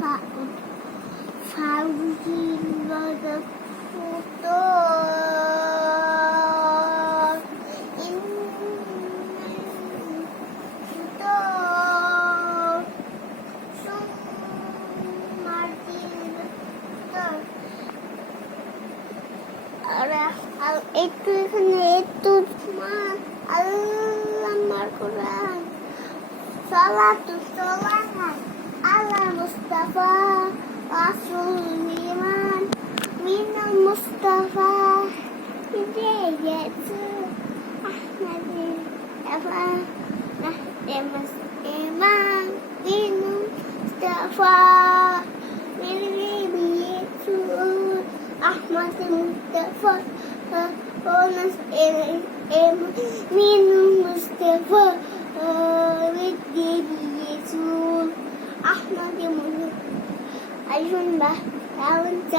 فأد فأوزي الخطاب إن الخطاب ثم الخطاب একটু এখানে একটু আল্লাহর কোরআন সালাতু সালাম আলা মুস্তাফা রাসূল ইমান মিনাল মুস্তাফা হিদায়াতু আহমাদি আফা নাহদামাস ইমান মিনাল Mustafa মিনাবিয়াতু أحمد مصطفى ونس من مصطفى ودي يسوع أحمد مصطفى أجمل به تعونت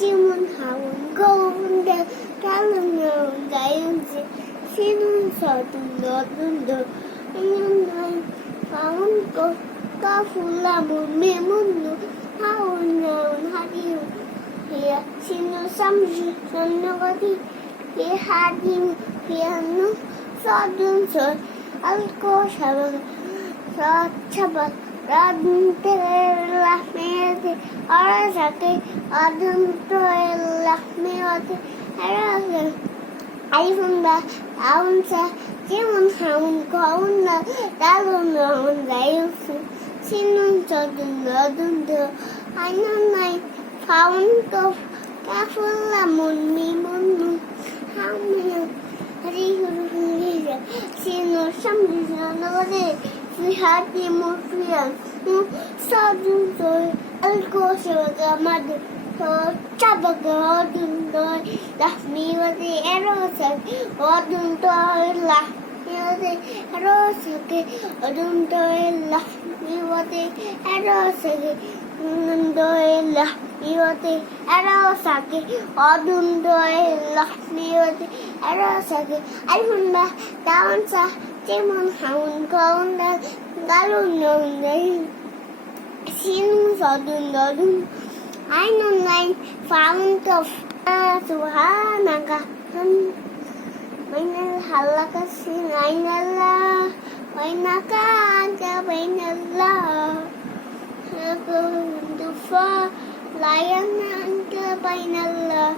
جمن هون كون ده كلام يوم جاينز سينون صوتون دون دون يوم فاون كفولا ممنو هون هون هديو هي سينو سمجي سنغدي في حديم في أنو صادون صاد الكوشبك صاد شبك رادن تلحميتي أرسكي أدن تلحميتي أرسكي أيفن با أونسا جيمون هون كونا دالون هون زيوسو سينون صادون دون دو أينون ناي فاون كف كفلا ميمون حامل هريه رهيه سينو شمس نغدي في هاتي مفيا صادون توي الكوشة وقمد شبك هادون توي لحمي وذي أروسك هادون توي لحمي وذي أروسك هادون توي لحمي وذي أروسك Alhamdulillah miwati arasake Alhamdulillah miwati arasake Alhamdulillah tawansa timon haun kaunda galun nongai sinun sadun dadun ainun lain fount of subhanaka bainal halaka sinainallah bainaka anta bainallah Fa layan anta bainallah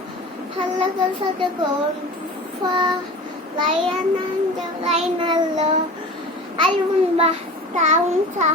halaka sadaqon fa layan anta bainallah alun bah taun sa